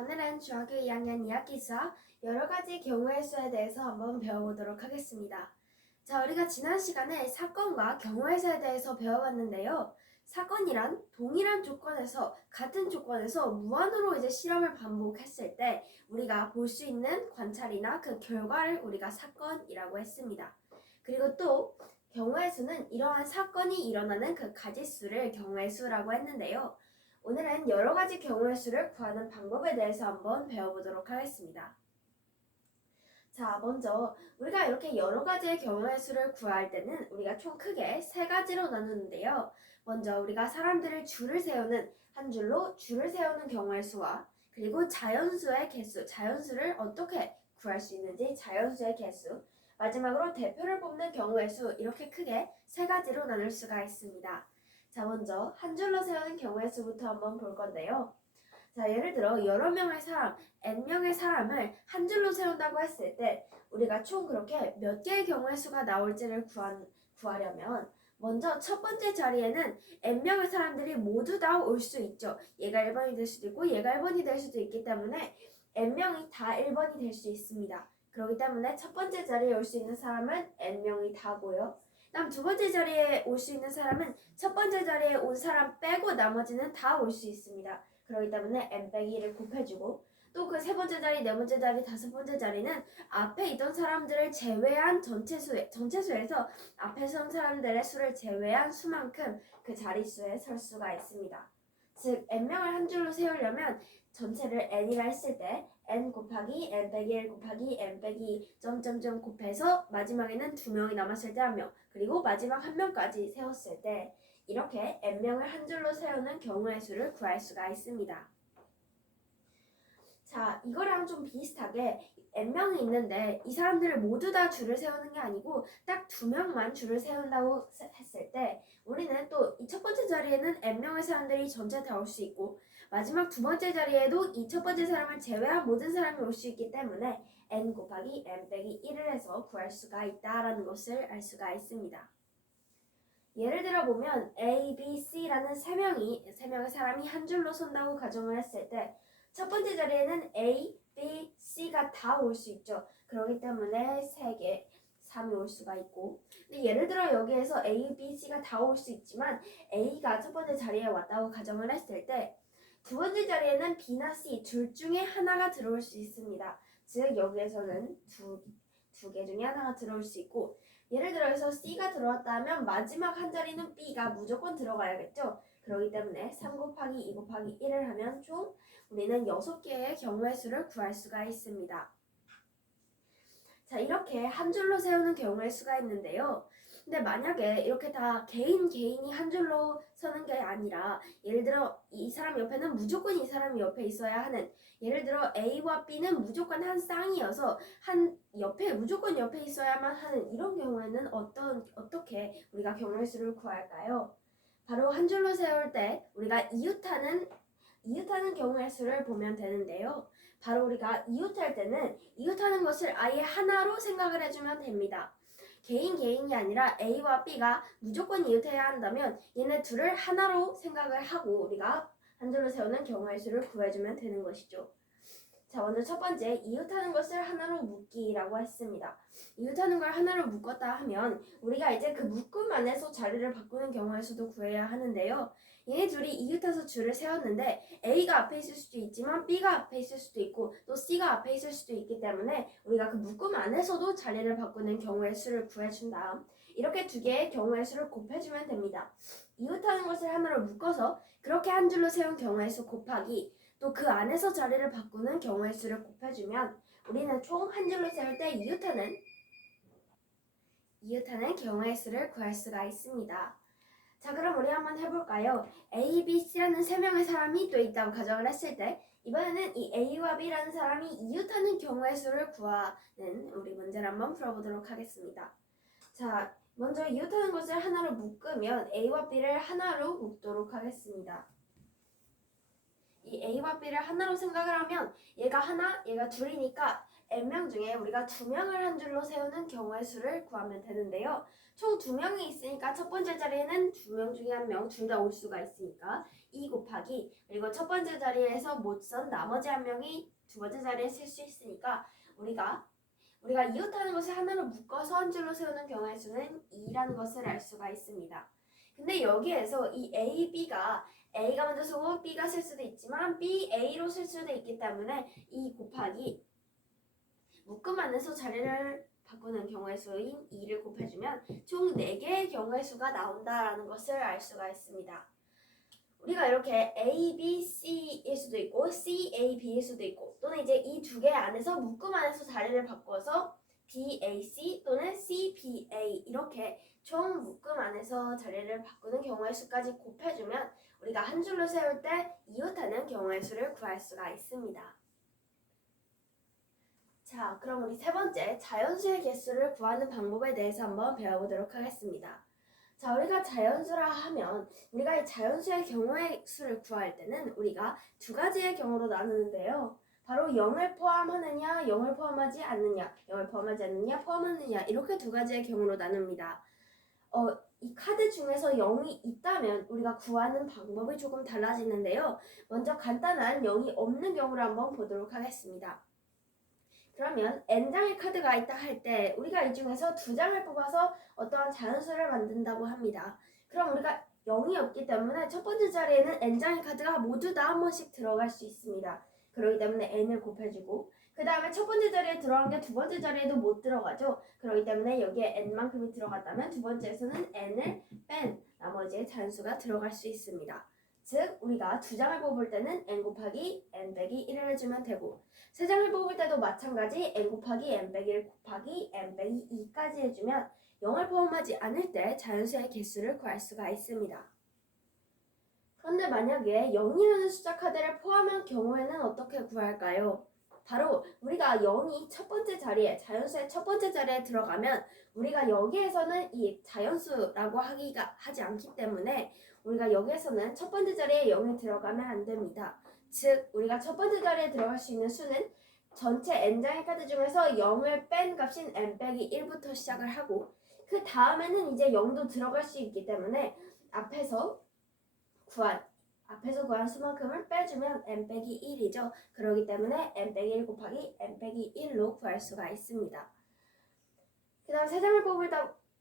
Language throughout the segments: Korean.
자, 오늘은 중학교 2학년 2학기 수학 여러 가지 경우의 수에 대해서 한번 배워보도록 하겠습니다. 자, 우리가 지난 시간에 사건과 경우의 수에 대해서 배워봤는데요. 사건이란 동일한 조건에서 같은 조건에서 무한으로 이제 실험을 반복했을 때 우리가 볼 수 있는 관찰이나 그 결과를 우리가 사건이라고 했습니다. 그리고 또 경우의 수는 이러한 사건이 일어나는 그 가지수를 경우의 수라고 했는데요. 오늘은 여러 가지 경우의 수를 구하는 방법에 대해서 한번 배워보도록 하겠습니다. 자, 먼저 우리가 이렇게 여러 가지의 경우의 수를 구할 때는 우리가 총 크게 세 가지로 나누는데요. 먼저 우리가 사람들을 줄을 세우는 한 줄로 줄을 세우는 경우의 수와 그리고 자연수의 개수, 자연수를 어떻게 구할 수 있는지 자연수의 개수, 마지막으로 대표를 뽑는 경우의 수, 이렇게 크게 세 가지로 나눌 수가 있습니다. 자, 먼저 한 줄로 세우는 경우의 수부터 한번 볼 건데요. 자, 예를 들어 여러 명의 사람, n명의 사람을 한 줄로 세운다고 했을 때 우리가 총 그렇게 몇 개의 경우의 수가 나올지를 구하려면 먼저 첫 번째 자리에는 n명의 사람들이 모두 다 올 수 있죠. 얘가 1번이 될 수도 있고 얘가 1번이 될 수도 있기 때문에 n명이 다 1번이 될 수 있습니다. 그렇기 때문에 첫 번째 자리에 올 수 있는 사람은 n명이 다고요. 다음 두 번째 자리에 올 수 있는 사람은 첫 번째 자리에 온 사람 빼고 나머지는 다 올 수 있습니다. 그렇기 때문에 n-1을 곱해주고 또 그 세 번째 자리, 네 번째 자리, 다섯 번째 자리는 앞에 있던 사람들을 제외한 전체수에서 앞에 선 사람들의 수를 제외한 수만큼 그 자릿수에 설 수가 있습니다. 즉 n명을 한 줄로 세우려면 전체를 n이라 했을 때 n 곱하기 n-1 곱하기 n-2 점점점 곱해서 마지막에는 두 명이 남았을 때 한 명, 그리고 마지막 한 명까지 세웠을 때 이렇게 n명을 한 줄로 세우는 경우의 수를 구할 수가 있습니다. 자, 이거랑 좀 비슷하게 n명이 있는데 이 사람들을 모두 다 줄을 세우는 게 아니고 딱 두 명만 줄을 세운다고 했을 때 우리는 또 이 첫 번째 자리에는 n명의 사람들이 전체 다 올 수 있고 마지막 두 번째 자리에도 이 첫 번째 사람을 제외한 모든 사람이 올 수 있기 때문에 n 곱하기 n-1을 해서 구할 수가 있다라는 것을 알 수가 있습니다. 예를 들어 보면 A, B, C라는 세 명의 사람이 한 줄로 선다고 가정을 했을 때 첫 번째 자리에는 A, B, C가 다 올 수 있죠. 그렇기 때문에 3개, 3이 올 수가 있고 근데 예를 들어 여기에서 A, B, C가 다 올 수 있지만 A가 첫 번째 자리에 왔다고 가정을 했을 때 두 번째 자리에는 B나 C 둘 중에 하나가 들어올 수 있습니다. 즉 여기에서는 두 개 중에 하나가 들어올 수 있고 예를 들어서 C가 들어왔다 하면 마지막 한 자리는 B가 무조건 들어가야겠죠. 그렇기 때문에 3 곱하기 2 곱하기 1을 하면 총 우리는 6개의 경우의 수를 구할 수가 있습니다. 자, 이렇게 한 줄로 세우는 경우의 수가 있는데요. 근데 만약에 이렇게 다 개인이 한 줄로 서는 게 아니라 예를 들어 이 사람 옆에는 무조건 이 사람이 옆에 있어야 하는 예를 들어 A와 B는 무조건 한 쌍이어서 한 옆에 무조건 옆에 있어야만 하는 이런 경우에는 어떻게 우리가 경우의 수를 구할까요? 바로 한 줄로 세울 때 우리가 이웃하는 경우의 수를 보면 되는데요. 바로 우리가 이웃할 때는 이웃하는 것을 아예 하나로 생각을 해주면 됩니다. 개인이 아니라 A와 B가 무조건 이웃해야 한다면 얘네 둘을 하나로 생각을 하고 우리가 한 줄로 세우는 경우의 수를 구해주면 되는 것이죠. 자, 먼저 첫 번째, 이웃하는 것을 하나로 묶기라고 했습니다. 이웃하는 걸 하나로 묶었다 하면 우리가 이제 그 묶음 안에서 자리를 바꾸는 경우의 수도 구해야 하는데요. 얘네 둘이 이웃해서 줄을 세웠는데 A가 앞에 있을 수도 있지만 B가 앞에 있을 수도 있고 또 C가 앞에 있을 수도 있기 때문에 우리가 그 묶음 안에서도 자리를 바꾸는 경우의 수를 구해준 다음 이렇게 두 개의 경우의 수를 곱해주면 됩니다. 이웃하는 것을 하나로 묶어서 그렇게 한 줄로 세운 경우의 수 곱하기 또 그 안에서 자리를 바꾸는 경우의 수를 곱해주면 우리는 총 한 줄로 세울 때 이웃하는 경우의 수를 구할 수가 있습니다. 자, 그럼 우리 한번 해볼까요? A, B, C라는 세 명의 사람이 또 있다고 가정을 했을 때 이번에는 이 A와 B라는 사람이 이웃하는 경우의 수를 구하는 우리 문제를 한번 풀어보도록 하겠습니다. 자, 먼저 이웃하는 것을 하나로 묶으면 A와 B를 하나로 묶도록 하겠습니다. 이 A와 B를 하나로 생각을 하면 얘가 하나, 얘가 둘이니까 n명 중에 우리가 2명을 한 줄로 세우는 경우의 수를 구하면 되는데요. 총 2명이 있으니까 첫 번째 자리에는 2명 중에 1명 둘 다 올 수가 있으니까 2 곱하기 그리고 첫 번째 자리에서 못 쓴 나머지 1명이 두 번째 자리에 쓸 수 있으니까 우리가 이웃하는 것을 하나로 묶어서 한 줄로 세우는 경우의 수는 2라는 것을 알 수가 있습니다. 근데 여기에서 이 A, B가 A가 먼저 쓰고 B가 쓸 수도 있지만 B, A로 쓸 수도 있기 때문에 2 곱하기 묶음 안에서 자리를 바꾸는 경우의 수인 2를 곱해주면 총 4개의 경우의 수가 나온다라는 것을 알 수가 있습니다. 우리가 이렇게 A, B, C일 수도 있고 C, A, B일 수도 있고 또는 이제 이 두 개 안에서 묶음 안에서 자리를 바꿔서 B, A, C 또는 C, B, A 이렇게 총 묶음 안에서 자리를 바꾸는 경우의 수까지 곱해주면 우리가 한 줄로 세울 때 이웃하는 경우의 수를 구할 수가 있습니다. 자, 그럼 우리 세 번째 자연수의 개수를 구하는 방법에 대해서 한번 배워보도록 하겠습니다. 자, 우리가 자연수라 하면 우리가 이 자연수의 경우의 수를 구할 때는 우리가 두 가지의 경우로 나누는데요. 바로 0을 포함하느냐, 0을 포함하지 않느냐, 0을 포함하지 않느냐, 포함하느냐 이렇게 두 가지의 경우로 나눕니다. 이 카드 중에서 0이 있다면 우리가 구하는 방법이 조금 달라지는데요. 먼저 간단한 0이 없는 경우를 한번 보도록 하겠습니다. 그러면 n장의 카드가 있다 할 때 우리가 이 중에서 2장을 뽑아서 어떠한 자연수를 만든다고 합니다. 그럼 우리가 0이 없기 때문에 첫 번째 자리에는 n장의 카드가 모두 다 한 번씩 들어갈 수 있습니다. 그렇기 때문에 n을 곱해주고 그 다음에 첫 번째 자리에 들어간 게 두 번째 자리에도 못 들어가죠. 그렇기 때문에 여기에 n만큼이 들어갔다면 두 번째에서는 n을 뺀 나머지의 자연수가 들어갈 수 있습니다. 즉 우리가 2장을 뽑을 때는 n 곱하기 n 빼기 1을 해주면 되고 3장을 뽑을 때도 마찬가지 n 곱하기 n 빼기 1 곱하기 n 빼기 2까지 해주면 0을 포함하지 않을 때 자연수의 개수를 구할 수가 있습니다. 그런데 만약에 0이라는 숫자 카드를 포함한 경우에는 어떻게 구할까요? 바로 우리가 0이 첫 번째 자리에 자연수의 첫 번째 자리에 들어가면 우리가 여기에서는 이 자연수라고 하지 않기 때문에 우리가 여기에서는 첫 번째 자리에 0이 들어가면 안 됩니다. 즉 우리가 첫 번째 자리에 들어갈 수 있는 수는 전체 n장의 카드 중에서 0을 뺀 값인 n 빼기 1부터 시작을 하고 그 다음에는 이제 0도 들어갈 수 있기 때문에 앞에서 구한 수만큼을 빼주면 n 빼기 1이죠. 그렇기 때문에 n 빼기 1 곱하기 n 빼기 1로 구할 수가 있습니다. 그 다음 3장을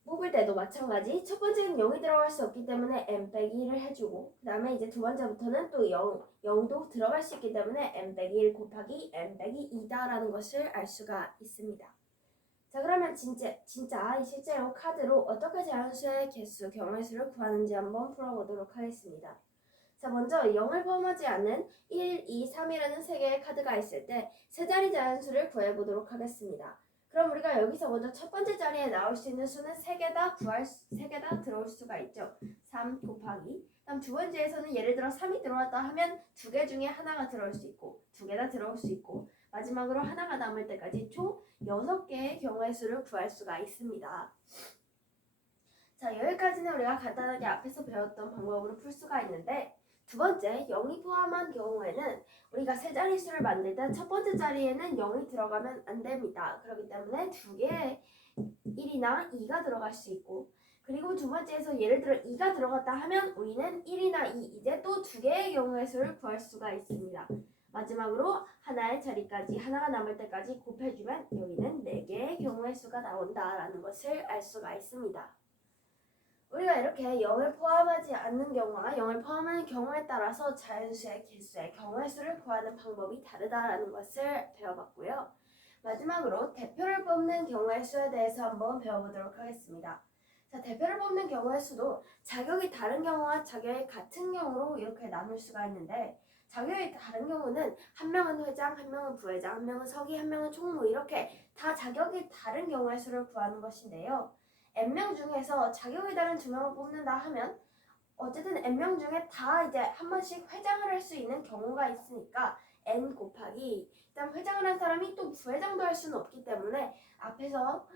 뽑을 때도 마찬가지. 첫 번째는 0이 들어갈 수 없기 때문에 n 빼기 1을 해주고 그 다음에 이제 두 번째부터는 또 0도 들어갈 수 있기 때문에 n 빼기 1 곱하기 n 빼기 2다라는 것을 알 수가 있습니다. 자, 그러면 진짜 실제로 카드로 어떻게 자연수의 개수, 경우의 수를 구하는지 한번 풀어보도록 하겠습니다. 자, 먼저 0을 포함하지 않는 1, 2, 3이라는 3개의 카드가 있을 때 세 자리 자연수를 구해보도록 하겠습니다. 그럼 우리가 여기서 먼저 첫 번째 자리에 나올 수 있는 수는 3개 다 들어올 수가 있죠. 3 곱하기 다음 두 번째에서는 예를 들어 3이 들어왔다 하면 2개 중에 하나가 들어올 수 있고 2개 다 들어올 수 있고 마지막으로 하나가 남을 때까지 총 6개의 경우의 수를 구할 수가 있습니다. 자, 여기까지는 우리가 간단하게 앞에서 배웠던 방법으로 풀 수가 있는데 두 번째, 0이 포함한 경우에는 우리가 세 자릿수를 만들 때 첫 번째 자리에는 0이 들어가면 안 됩니다. 그렇기 때문에 두 개의 1이나 2가 들어갈 수 있고 그리고 두 번째에서 예를 들어 2가 들어갔다 하면 우리는 1이나 2 이제 또 두 개의 경우의 수를 구할 수가 있습니다. 마지막으로 하나의 자리까지 하나가 남을 때까지 곱해주면 여기는 4개의 경우의 수가 나온다라는 것을 알 수가 있습니다. 우리가 이렇게 0을 포함하지 않는 경우와 0을 포함하는 경우에 따라서 자연수의 개수의 경우의 수를 구하는 방법이 다르다라는 것을 배워봤고요. 마지막으로 대표를 뽑는 경우의 수에 대해서 한번 배워보도록 하겠습니다. 자, 대표를 뽑는 경우의 수도 자격이 다른 경우와 자격이 같은 경우로 이렇게 나눌 수가 있는데 자격이 다른 경우는 한 명은 회장, 한 명은 부회장, 한 명은 서기, 한 명은 총무 이렇게 다 자격이 다른 경우의 수를 구하는 것인데요. n명 중에서 자격이 다른 2명을 뽑는다 하면 어쨌든 n명 중에 다 이제 한 번씩 회장을 할 수 있는 경우가 있으니까 n 곱하기 일단 회장을 한 사람이 또 부회장도 할 수는 없기 때문에 앞에서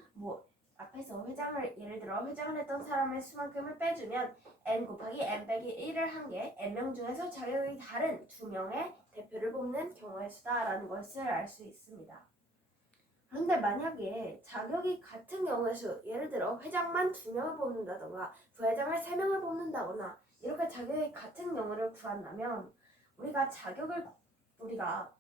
예를 들어 회장을 했던 사람의 수만큼을 빼주면 n 곱하기 n 빼기 1을 한 게 n명 중에서 자격이 다른 2명의 대표를 뽑는 경우의 수다라는 것을 알 수 있습니다. 그런데 만약에 자격이 같은 경우의 수, 예를 들어 회장만 2명을 뽑는다거나 부회장을 3명을 뽑는다거나 이렇게 자격이 같은 경우를 구한다면 우리가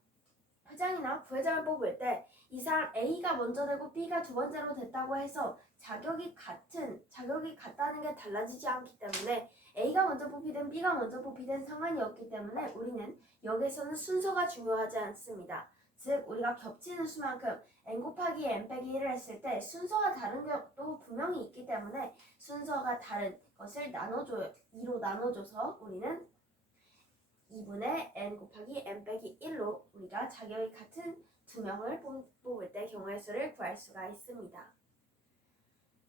회장이나 부회장을 뽑을 때 이 사람 A가 먼저 되고 B가 두 번째로 됐다고 해서 자격이 같다는 게 달라지지 않기 때문에 A가 먼저 뽑히든 B가 먼저 뽑히든 상관이 없기 때문에 우리는 여기서는 순서가 중요하지 않습니다. 즉 우리가 겹치는 수만큼 n 곱하기 n 빼기 1을 했을 때 순서가 다른 것도 분명히 있기 때문에 순서가 다른 것을 2로 나눠줘서 우리는 2분의 n 곱하기 n 빼기 1로 우리가 자격이 같은 2명을 뽑을 때 경우의 수를 구할 수가 있습니다.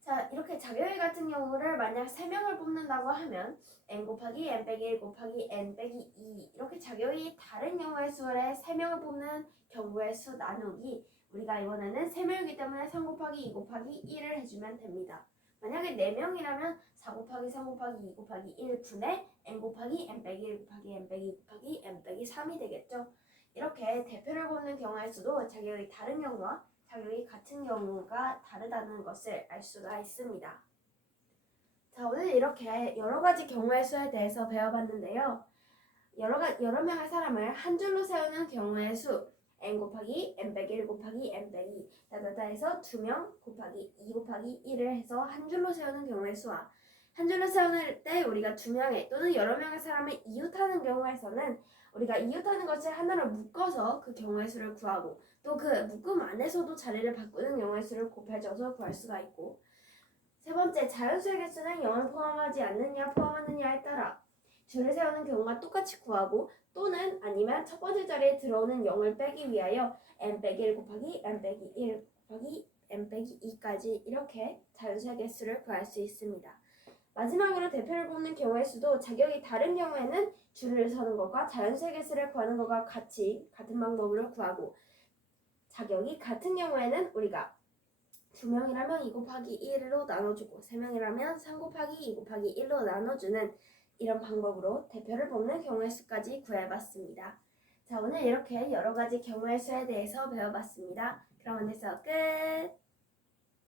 자, 이렇게 자격이 같은 경우를 만약 3명을 뽑는다고 하면 n 곱하기 n 빼기 1 곱하기 n 빼기 2 이렇게 자격이 다른 경우의 수를 3명을 뽑는 경우의 수 나누기 우리가 이번에는 3명이기 때문에 3 곱하기 2 곱하기 1을 해주면 됩니다. 만약에 4명이라면 4 곱하기 3 곱하기 2 곱하기 1분의 n 곱하기 n 빼기 1 곱하기 n 빼기 2 곱하기 n 빼기 3이 되겠죠. 이렇게 대표를 뽑는 경우의 수도 자격이 다른 경우와 자격이 같은 경우가 다르다는 것을 알 수가 있습니다. 자, 오늘 이렇게 여러 가지 경우의 수에 대해서 배워봤는데요. 여러 명의 사람을 한 줄로 세우는 경우의 수 n 곱하기 n 빼기 1 곱하기 n 빼기 해서 2명 곱하기 2 곱하기 1을 해서 한 줄로 세우는 경우의 수와 한 줄로 세우는 때 우리가 2명의 또는 여러 명의 사람을 이웃하는 경우에서는 우리가 이웃하는 것을 하나로 묶어서 그 경우의 수를 구하고 또 그 묶음 안에서도 자리를 바꾸는 경우의 수를 곱해줘서 구할 수가 있고 세 번째, 자연수의 개수는 0을 포함하지 않느냐 포함하느냐에 따라 줄을 세우는 경우가 똑같이 구하고 또는 아니면 첫 번째 자리에 들어오는 0을 빼기 위하여 n 빼기 1 곱하기 n 빼기 1 곱하기 n 빼기 2까지 이렇게 자연수의 개수를 구할 수 있습니다. 마지막으로 대표를 뽑는 경우의 수도 자격이 다른 경우에는 줄을 서는 것과 자연수의 개수를 구하는 것과 같은 방법으로 구하고 자격이 같은 경우에는 우리가 2명이라면 2 곱하기 1로 나눠주고 3명이라면 3 곱하기 2 곱하기 1로 나눠주는 이런 방법으로 대표를 뽑는 경우의 수까지 구해봤습니다. 자, 오늘 이렇게 여러 가지 경우의 수에 대해서 배워봤습니다. 그럼 오늘 수업 끝!